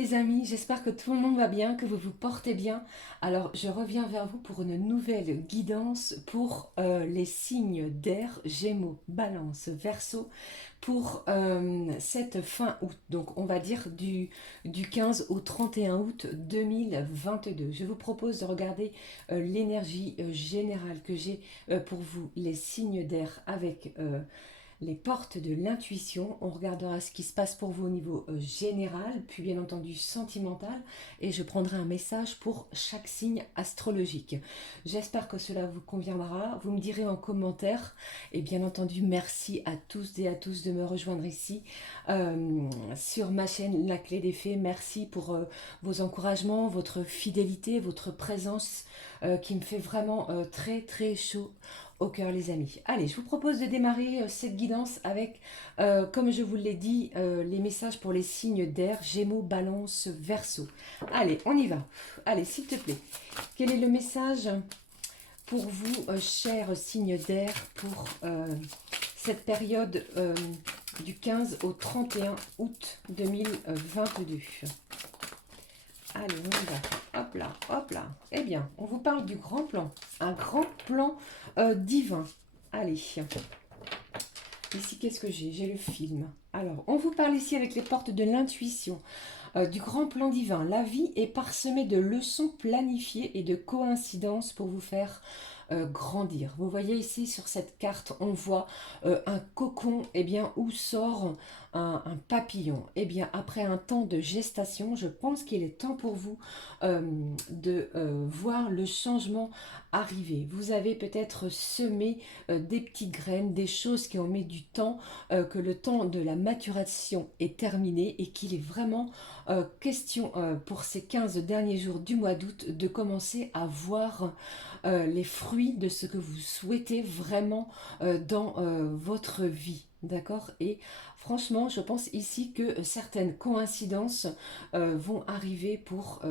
les amis, j'espère que tout le monde va bien, que vous vous portez bien. Alors je reviens vers vous pour une nouvelle guidance pour les signes d'air, Gémeaux, Balance, Verseau, pour cette fin août. Donc on va dire du 15 au 31 août 2022. Je vous propose de regarder l'énergie générale que j'ai pour vous, les signes d'air avec les portes de l'intuition. On regardera ce qui se passe pour vous au niveau général, puis bien entendu sentimental, et je prendrai un message pour chaque signe astrologique. J'espère que cela vous conviendra. Vous me direz en commentaire, et bien entendu merci à tous et à tous de me rejoindre ici sur ma chaîne La Clé des Fées. Merci pour vos encouragements, votre fidélité, votre présence qui me fait vraiment très très chaud au cœur, les amis. Allez, je vous propose de démarrer cette guidance avec, comme je vous l'ai dit, les messages pour les signes d'air, Gémeaux, Balance, Verseau. Allez, on y va. Allez, s'il te plaît. Quel est le message pour vous, chers signes d'air, pour cette période du 15 au 31 août 2022? Allez, on y va. Hop là, hop là. Eh bien, on vous parle du grand plan. Un grand plan divin. Allez. Ici, qu'est-ce que j'ai? J'ai le film. Alors, on vous parle ici avec les portes de l'intuition, du grand plan divin. La vie est parsemée de leçons planifiées et de coïncidences pour vous faire grandir. Vous voyez ici sur cette carte, on voit un cocon, eh bien, où sort un papillon. Eh bien, après un temps de gestation, je pense qu'il est temps pour vous de voir le changement arriver. Vous avez peut-être semé des petites graines, des choses qui ont mis du temps, que le temps de la maturation est terminé et qu'il est vraiment question pour ces 15 derniers jours du mois d'août de commencer à voir les fruits de ce que vous souhaitez vraiment dans votre vie. D'accord? Et franchement, je pense ici que certaines coïncidences vont arriver pour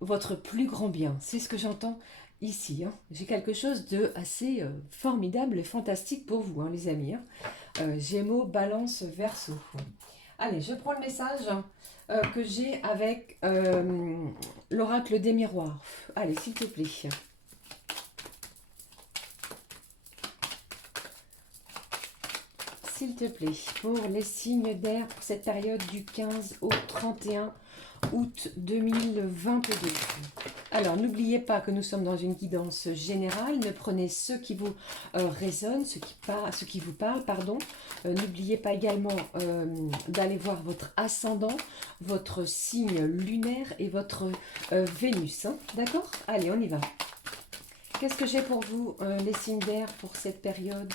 votre plus grand bien. C'est ce que j'entends ici. Hein. J'ai quelque chose de assez formidable et fantastique pour vous, hein, les amis. Hein. Gémeaux, Balance, Verseau. Allez, je prends le message que j'ai avec l'oracle des miroirs. Allez, s'il te plaît. S'il te plaît, pour les signes d'air pour cette période du 15 au 31 août 2022. Alors, n'oubliez pas que nous sommes dans une guidance générale. Ne prenez ce qui vous résonne, ce qui vous parle, pardon. N'oubliez pas également d'aller voir votre ascendant, votre signe lunaire et votre Vénus. Hein. D'accord? Allez, on y va. Qu'est-ce que j'ai pour vous, les signes d'air, pour cette période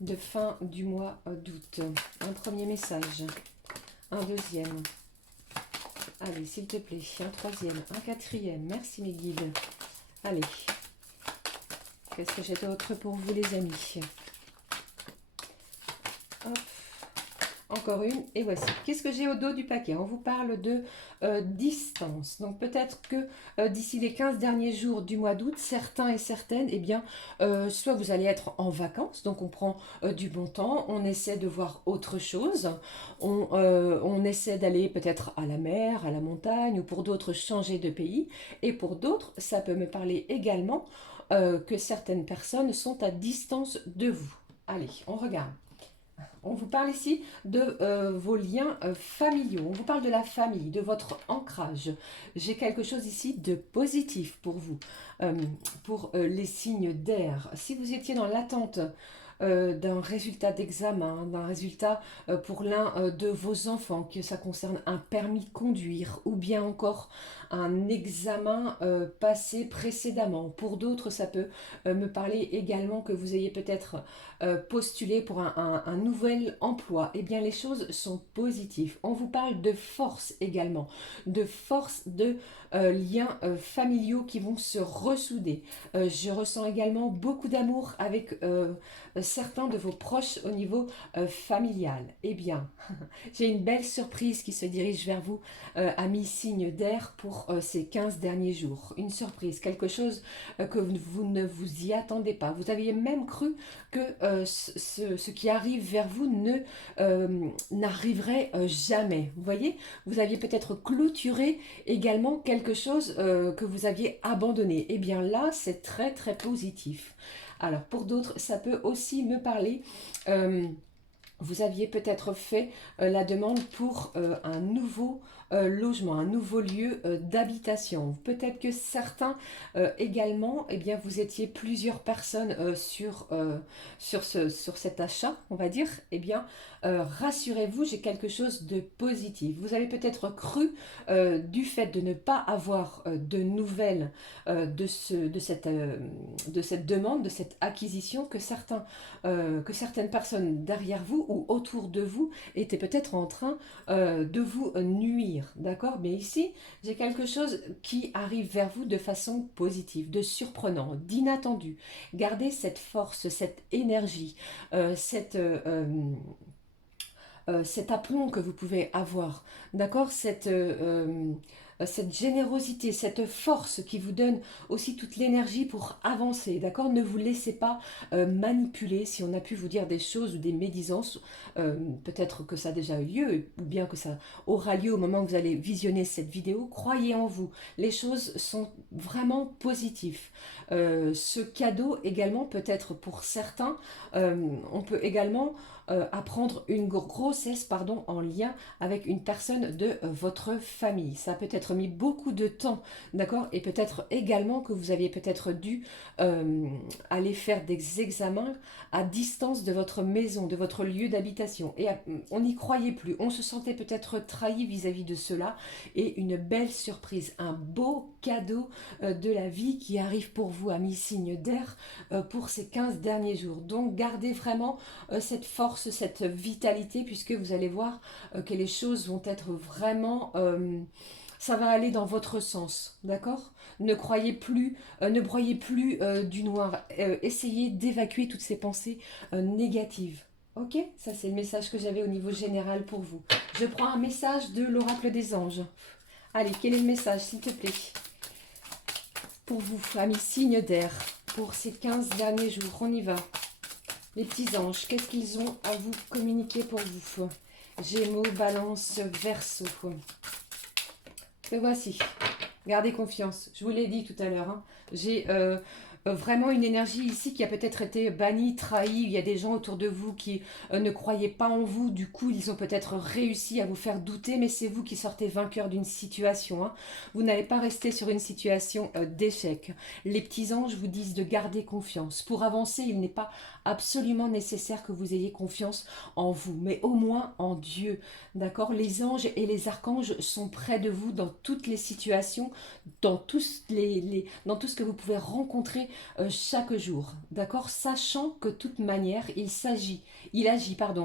de fin du mois d'août? Un premier message, un deuxième. Allez, s'il te plaît, un troisième, un quatrième. Merci mes guides. Allez. Qu'est-ce que j'ai d'autre pour vous, les amis? Hop. Encore une, et voici. Qu'est-ce que j'ai au dos du paquet? On vous parle de distance. Donc peut-être que d'ici les 15 derniers jours du mois d'août, certains et certaines, eh bien, soit vous allez être en vacances, donc on prend du bon temps, on essaie de voir autre chose, on essaie d'aller peut-être à la mer, à la montagne, ou pour d'autres changer de pays, et pour d'autres, ça peut me parler également que certaines personnes sont à distance de vous. Allez, on regarde. On vous parle ici de vos liens familiaux. On vous parle de la famille, de votre ancrage. J'ai quelque chose ici de positif pour vous, pour les signes d'air. Si vous étiez dans l'attente d'un résultat d'examen, d'un résultat pour l'un de vos enfants, que ça concerne un permis de conduire ou bien encore un examen passé précédemment. Pour d'autres, ça peut me parler également que vous ayez peut-être postulé pour un nouvel emploi. Eh bien, les choses sont positives. On vous parle de force également, de force de liens familiaux qui vont se ressouder. Je ressens également beaucoup d'amour avec certains de vos proches au niveau familial. Eh bien, j'ai une belle surprise qui se dirige vers vous, amis signes d'air, pour ces 15 derniers jours. Une surprise, quelque chose que vous ne vous y attendez pas. Vous aviez même cru que ce qui arrive vers vous n'arriverait jamais. Vous voyez, vous aviez peut-être clôturé également quelque chose que vous aviez abandonné. Eh bien là, c'est très très positif. Alors pour d'autres, ça peut aussi me parler... vous aviez peut-être fait la demande pour un nouveau logement, un nouveau lieu d'habitation. Peut-être que certains également, eh bien, vous étiez plusieurs personnes sur cet achat, on va dire. Eh bien, rassurez-vous, j'ai quelque chose de positif. Vous avez peut-être cru du fait de ne pas avoir de nouvelles de cette demande, de cette acquisition, que certaines personnes derrière vous ou autour de vous étaient peut-être en train de vous nuire, d'accord? Mais ici, j'ai quelque chose qui arrive vers vous de façon positive, de surprenant, d'inattendu. Gardez cette force, cette énergie, cet aplomb que vous pouvez avoir, d'accord? Cette générosité, cette force qui vous donne aussi toute l'énergie pour avancer, d'accord? Ne vous laissez pas manipuler. Si on a pu vous dire des choses ou des médisances, peut-être que ça a déjà eu lieu, ou bien que ça aura lieu au moment où vous allez visionner cette vidéo. Croyez en vous, les choses sont vraiment positives. Ce cadeau également peut être pour certains, on peut également apprendre une grossesse, pardon, en lien avec une personne de votre famille. Ça a peut-être mis beaucoup de temps, d'accord? Et peut-être également que vous aviez peut-être dû aller faire des examens à distance de votre maison, de votre lieu d'habitation. Et on n'y croyait plus. On se sentait peut-être trahi vis-à-vis de cela. Et une belle surprise, un beau cadeau de la vie qui arrive pour vous, amis signes d'air, pour ces 15 derniers jours. Donc, gardez vraiment cette force, cette vitalité, puisque vous allez voir que les choses vont être vraiment... ça va aller dans votre sens, d'accord? Ne croyez plus, ne broyez plus du noir. Essayez d'évacuer toutes ces pensées négatives. Ok? Ça, c'est le message que j'avais au niveau général pour vous. Je prends un message de l'oracle des anges. Allez, quel est le message, s'il te plaît? Pour vous, amis signes d'air, pour ces 15 derniers jours, on y va. Les petits anges, qu'est-ce qu'ils ont à vous communiquer pour vous? Gémeaux, Balance, Verseau. Et voici. Gardez confiance. Je vous l'ai dit tout à l'heure. Hein. J'ai vraiment une énergie ici qui a peut-être été bannie, trahie. Il y a des gens autour de vous qui ne croyaient pas en vous. Du coup, ils ont peut-être réussi à vous faire douter. Mais c'est vous qui sortez vainqueur d'une situation. Hein. Vous n'allez pas rester sur une situation d'échec. Les petits anges vous disent de garder confiance. Pour avancer, il n'est pas absolument nécessaire que vous ayez confiance en vous, mais au moins en Dieu. D'accord? Les anges et les archanges sont près de vous dans toutes les situations, dans tout ce que vous pouvez rencontrer chaque jour. D'accord? Sachant que de toute manière, il agit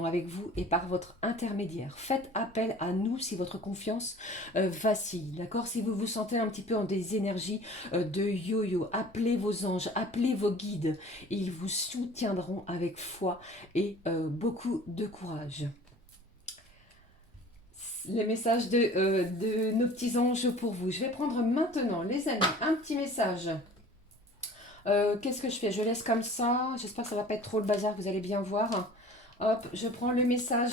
avec vous et par votre intermédiaire. Faites appel à nous si votre confiance vacille. D'accord? Si vous vous sentez un petit peu en des énergies de yo-yo, appelez vos anges, appelez vos guides. Et ils vous soutiendront avec foi et beaucoup de courage. Les messages de nos petits anges pour vous. Je vais prendre maintenant, les amis, un petit message. Qu'est-ce que je fais? Je laisse comme ça. J'espère que ça ne va pas être trop le bazar, vous allez bien voir. Hop, je prends le message,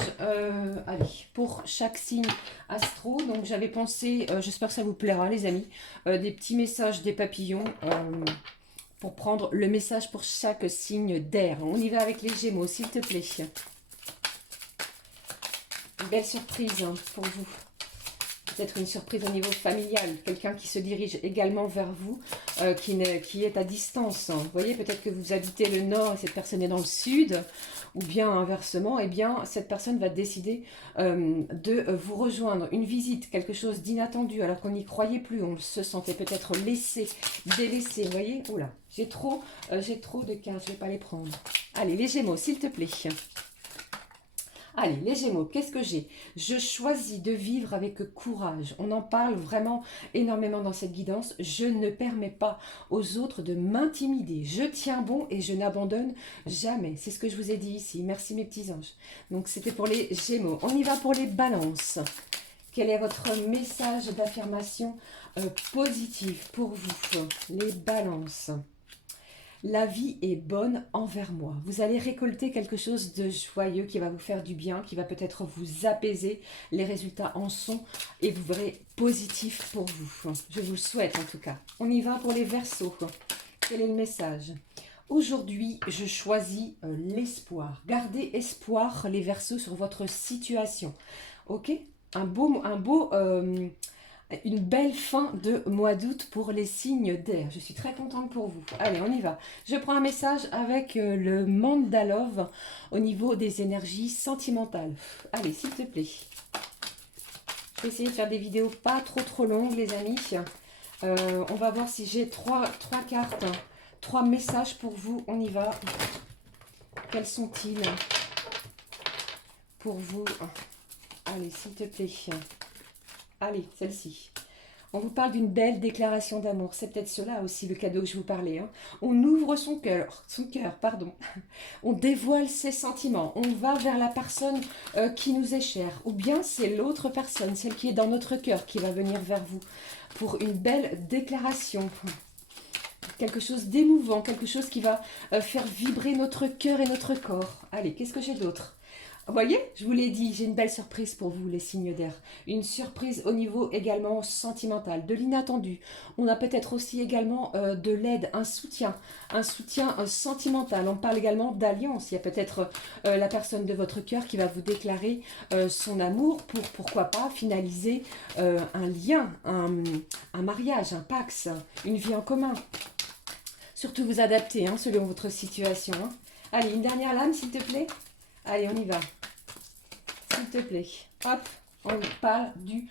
allez, pour chaque signe astro. Donc j'avais pensé, j'espère que ça vous plaira les amis, des petits messages des papillons pour prendre le message pour chaque signe d'air. On y va avec les Gémeaux, s'il te plaît. Une belle surprise hein, pour vous. Peut-être une surprise au niveau familial. Quelqu'un qui se dirige également vers vous, qui est à distance. Vous voyez, peut-être que vous habitez le nord et cette personne est dans le sud. Ou bien inversement, eh bien, cette personne va décider de vous rejoindre. Une visite, quelque chose d'inattendu, alors qu'on n'y croyait plus. On se sentait peut-être laissé, délaissé. Vous voyez, oula, j'ai trop de cartes, je ne vais pas les prendre. Allez, les Gémeaux, s'il te plaît. Allez, les Gémeaux, qu'est-ce que j'ai? Je choisis de vivre avec courage. On en parle vraiment énormément dans cette guidance. Je ne permets pas aux autres de m'intimider. Je tiens bon et je n'abandonne jamais. C'est ce que je vous ai dit ici. Merci mes petits anges. Donc c'était pour les Gémeaux. On y va pour les Balances. Quel est votre message d'affirmation positive pour vous, les Balances? La vie est bonne envers moi. Vous allez récolter quelque chose de joyeux qui va vous faire du bien, qui va peut-être vous apaiser. Les résultats en sont et vous verrez positif pour vous. Je vous le souhaite en tout cas. On y va pour les Verseaux. Quel est le message? Aujourd'hui, je choisis l'espoir. Gardez espoir, les Verseaux, sur votre situation. Ok? Une belle fin de mois d'août pour les signes d'air. Je suis très contente pour vous. Allez, on y va. Je prends un message avec le Mandalove au niveau des énergies sentimentales. Allez, s'il te plaît. Je vais essayer de faire des vidéos pas trop longues, les amis. On va voir si j'ai trois cartes, 3 messages pour vous. On y va. Quels sont-ils pour vous? Allez, s'il te plaît. Allez, celle-ci. On vous parle d'une belle déclaration d'amour. C'est peut-être cela aussi le cadeau que je vous parlais. Hein. On ouvre son cœur, pardon. On dévoile ses sentiments. On va vers la personne qui nous est chère. Ou bien c'est l'autre personne, celle qui est dans notre cœur, qui va venir vers vous pour une belle déclaration. Quelque chose d'émouvant, quelque chose qui va faire vibrer notre cœur et notre corps. Allez, qu'est-ce que j'ai d'autre? Vous voyez, je vous l'ai dit, j'ai une belle surprise pour vous, les signes d'air. Une surprise au niveau également sentimental, de l'inattendu. On a peut-être aussi également de l'aide, un soutien sentimental. On parle également d'alliance. Il y a peut-être la personne de votre cœur qui va vous déclarer son amour pour, pourquoi pas, finaliser un lien, un mariage, un pax, une vie en commun. Surtout vous adapter selon votre situation. Allez, une dernière lame, s'il te plaît. Allez, on y va. S'il te plaît. Hop, on parle du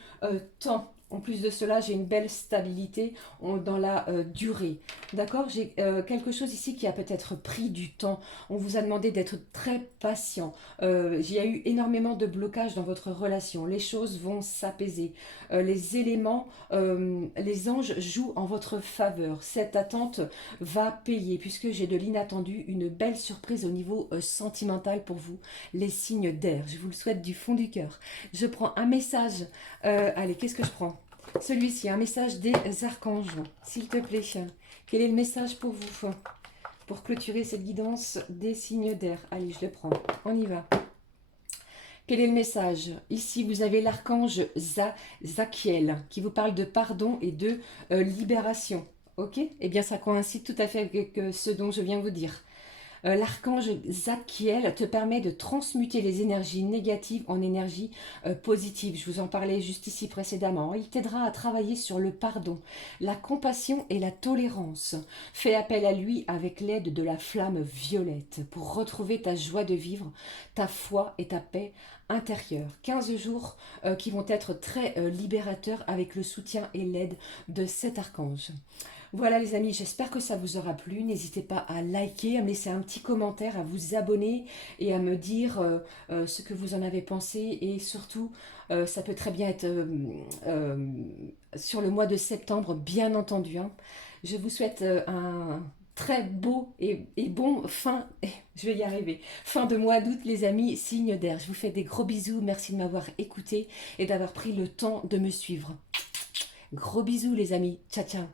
temps. En plus de cela, j'ai une belle stabilité dans la durée. D'accord? J'ai quelque chose ici qui a peut-être pris du temps. On vous a demandé d'être très patient. Il y a eu énormément de blocages dans votre relation. Les choses vont s'apaiser. Les éléments, les anges jouent en votre faveur. Cette attente va payer puisque j'ai de l'inattendu, une belle surprise au niveau sentimental pour vous, les signes d'air. Je vous le souhaite du fond du cœur. Je prends un message. Allez, qu'est-ce que je prends? Celui-ci, un message des archanges, s'il te plaît. Quel est le message pour vous? Pour clôturer cette guidance des signes d'air. Allez, je le prends. On y va. Quel est le message? Ici, vous avez l'archange Zachiel qui vous parle de pardon et de libération. Ok? Eh bien, ça coïncide tout à fait avec ce dont je viens vous dire. L'archange Zachiel te permet de transmuter les énergies négatives en énergies positives. Je vous en parlais juste ici précédemment. Il t'aidera à travailler sur le pardon, la compassion et la tolérance. Fais appel à lui avec l'aide de la flamme violette pour retrouver ta joie de vivre, ta foi et ta paix intérieure. 15 jours qui vont être très libérateurs avec le soutien et l'aide de cet archange. Voilà les amis, j'espère que ça vous aura plu. N'hésitez pas à liker, à me laisser un petit commentaire, à vous abonner et à me dire ce que vous en avez pensé. Et surtout, ça peut très bien être sur le mois de septembre, bien entendu. Je vous souhaite un très beau et bon je vais y arriver, fin de mois d'août les amis, signe d'air. Je vous fais des gros bisous, merci de m'avoir écouté et d'avoir pris le temps de me suivre. Gros bisous les amis, ciao ciao.